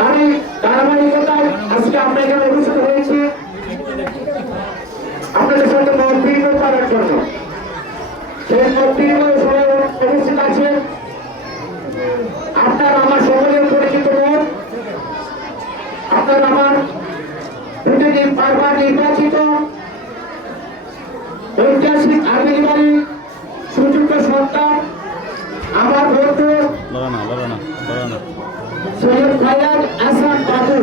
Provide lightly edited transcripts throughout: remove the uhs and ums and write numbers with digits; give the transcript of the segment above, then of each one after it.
তারই ধারাবাহিকতায় আজকে আমরা এখানে উপস্থিত হয়েছি আপনাদের সাথে মত বিনিময় করার জন্য। সেই মত বিনিময় সবাই উপস্থিত আছে। আপনার আমার সকলের পরিচিত মত, আপনার আমার প্রতিদিন বারবার নির্বাচিত ঐতিহাসিক আর্মিবাড়ি সুযোগ্য সন্তান আমার বন্ধু সৈয়দ ফায়াজ আহসান বাবু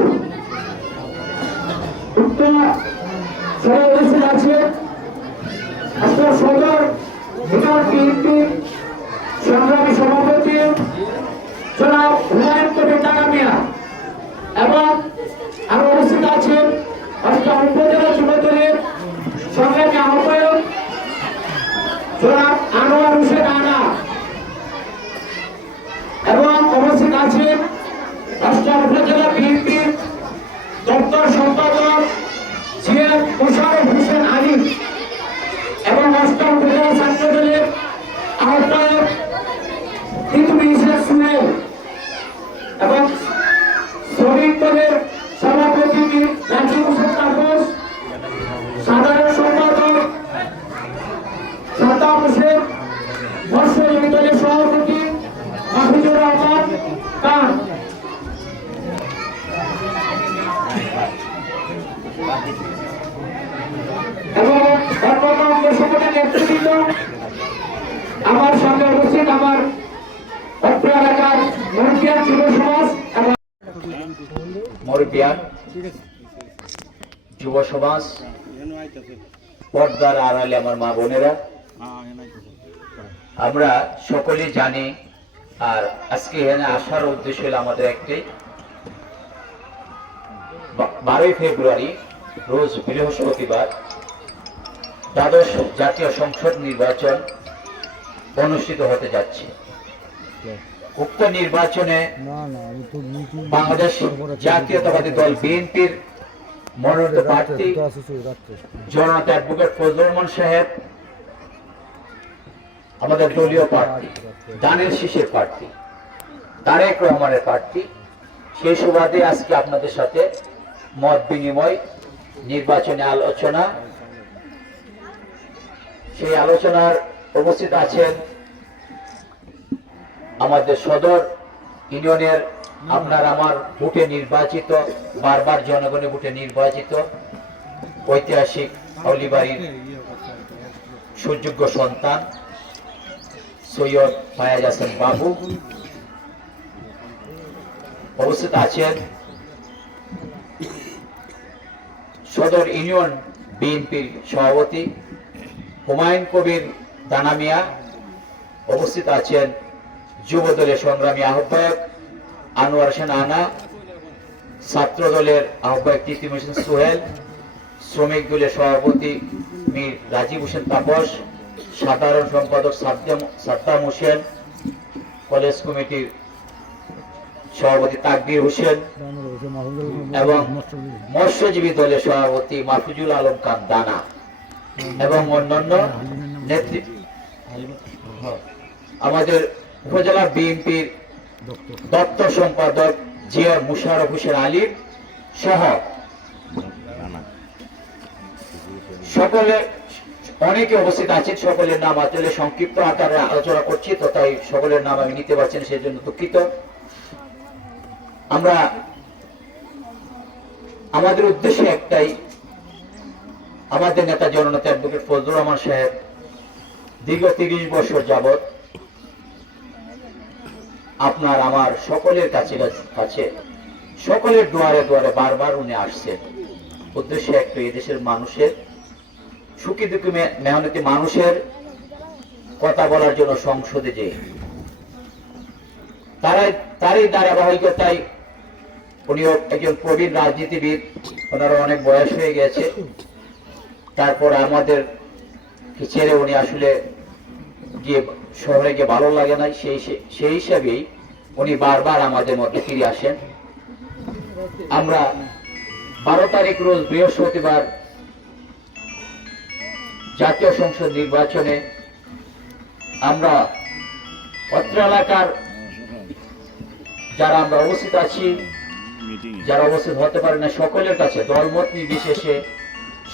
উত্তর সবাই উপস্থিত আছে। আপনার সদর বিভাগ বিএনপি সংগ্রামী সভাপতি জনাব হুমায়ুন কবির দানামিয়া এবং আরো উপস্থিত আছেন অষ্টম উপজেলা যুবদলের সংগ্রামী আহ্বায়ক জনাব আনোয়ার হোসেন আনা এবং উপস্থিত আছেন অষ্টম উপজেলা বিএনপির দপ্তর সম্পাদক সিএম মোশাররফ হোসেন আলী এবং অষ্টম উপজেলা ছাত্রদলের আহ্বায়ক সুহেল এবং শ্রমিক দলের সভাপতি রাজীব হোসেন তাপস, সাধারণ সম্পাদক সাদ্দাম হোসেন, মৎস্য দলের সভাপতি মাহফুজুর রহমান খান এবং অন্যান্য অঙ্গ সংগঠনের নেতৃবৃন্দ আমার সামনে উপস্থিত আমার অত্র এলাকার মরুপিয়ান যুব সমাজ এবং মরুপিয়ান যুব সমাজ, পর্দার আড়ালে আমার মা বোনেরা, আমরা সকলেই জানি। আর আজকে এখানে আসার উদ্দেশ্য হলো আমাদের একটি 12ই ফেব্রুয়ারি রোজ বৃহস্পতিবার দ্বাদশ জাতীয় সংসদ নির্বাচন অনুষ্ঠিত হতে যাচ্ছে। উক্ত নির্বাচনে বাংলাদেশ জাতীয়তাবাদী দল বিএনপির মনোনীত প্রার্থী জনতা অ্যাডভোকেট ফজলুর রহমান সাহেব, আমাদের দলীয় প্রার্থী দানের শীষের প্রার্থী তারেক রহমানের প্রার্থী। সেই সুবাদে আজকে আপনাদের সাথে মত বিনিময়, নির্বাচনী আলোচনা। সেই আলোচনার উপস্থিত আছেন আমাদের সদর ইউনিয়নের আপনার আমার ভোটে নির্বাচিত, বারবার জনগণের ভোটে নির্বাচিত ঐতিহাসিক হাউলিবাড়ির সুযোগ্য সন্তান সৈয়দ ফায়াজ আহসান বাবু। উপস্থিত আছেন সদর ইউনিয়ন বিএনপির সভাপতি হুমায়ুন কবির দানামিয়া। উপস্থিত আছেন যুব দলের সংগ্রামী আহ্বায়ক আনোয়ার হোসেন আনা, ছাত্র দলের আহ্বায়ক তৃতীয় হোসেন সোহেল, শ্রমিক দলের সভাপতি মীর রাজীব হোসেন তাপস, সাধারণ সম্পাদক সাদ্দাম হোসেন, কলেজ কমিটির সভাপতি তাকবীর হোসেন এবং মৎস্যজীবী দলের সভাপতি মাহফুজুল আলম খান দানা এবং অন্যান্য নেতৃত্ব, আমাদের উপজেলা বিএনপির দপ্তর সম্পাদক জিয়া মোশাররফ হোসেন আলী সহ সকলে অনেকে উপস্থিত আছেন। সকলের নাম আসলে সংক্ষিপ্ত আকারে আলোচনা করছি, তো তাই সকলের নাম আমি নিতে পারছি না, সেই জন্য দুঃখিত। আমরা আমাদের উদ্দেশ্য একটাই, আমাদের নেতা জননেতা অ্যাডভোকেট ফজলুর রহমান সাহেব দীর্ঘ 30 বছর যাবৎ আপনার আমার সকলের কাছে সকলের দুয়ারে দুয়ারে বারবার উনি আসছেন। উদ্দেশ্য একটু, এদেশের মানুষের সুখী দুঃখী মেহনতি মানুষের কথা বলার জন্য সংসদে যে তারই ধারাবাহিকতায় উনিও একজন প্রবীণ রাজনীতিবিদ, ওনারও অনেক বয়স হয়ে গেছে। তারপর আমাদের ছেড়ে উনি আসলে গিয়ে শহরে গিয়ে ভালো লাগে না, সেই হিসাবেই উনি বারবার আমাদের মধ্যে ফিরে আসেন। আমরা 12 তারিখ রোজ বৃহস্পতিবার জাতীয় সংসদ নির্বাচনে আমরা অত্র এলাকার যারা আমরা অবস্থিত আছি যারা উপস্থিত হতে পারে না সকলের কাছে, দলমত নির্বিশেষে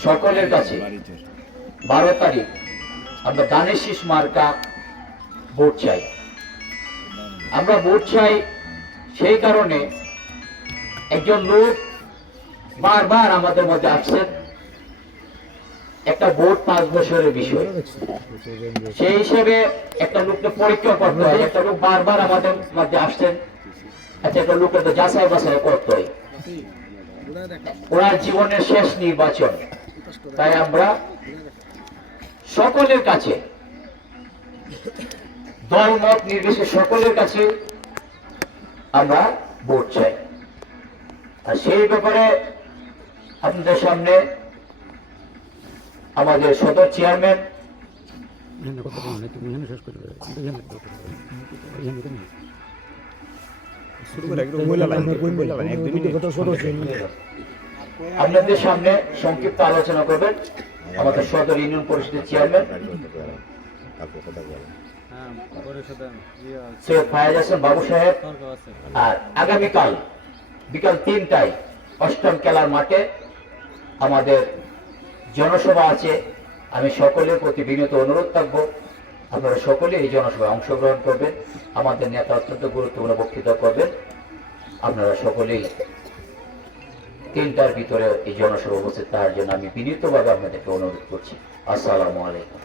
সকলের কাছে 12 তারিখ আমরা দানের শীষ মার্কা ভোট চাই। আমরা ভোট চাই সেই কারণে একজন লোক বারবার আমাদের মধ্যে আসছেন, একটা ভোট 5 বছরের বিষয়, সেই হিসেবে একটা লোককে পরীক্ষা করতে হয়। একটা লোক বারবার আমাদের মধ্যে আসছেন, আচ্ছা একটা লোকের তো যাচাই বাছাই করতে হয়, ওনার জীবনের শেষ নির্বাচন। তাই আমরা সকলের কাছে, দল মত নির্বিশেষে সকলের কাছে আমরা ভোট চাই। আর সেই ব্যাপারে আপনাদের সামনে আমাদের সদর চেয়ারম্যান আপনাদের সামনে সংক্ষিপ্ত আলোচনা করবেন আমাদের সদর ইউনিয়ন পরিষদের চেয়ারম্যান সৈয়দ ফায়াজ হাসান বাবু সাহেব। আর আগামীকাল বিকাল 3টায় 8ম খেলার মাঠে আমাদের জনসভা আছে। আমি সকলের প্রতি বিনীত অনুরোধ থাকবো, আপনারা সকলে এই জনসভায় অংশগ্রহণ করবেন। আমাদের নেতা অত্যন্ত গুরুত্বপূর্ণ বক্তৃতা করবেন। আপনারা সকলেই 3টার ভিতরে এই জনসভা উপস্থিত থাকার জন্য আমি বিনীতভাবে আপনাদেরকে অনুরোধ করছি। আসসালামু আলাইকুম।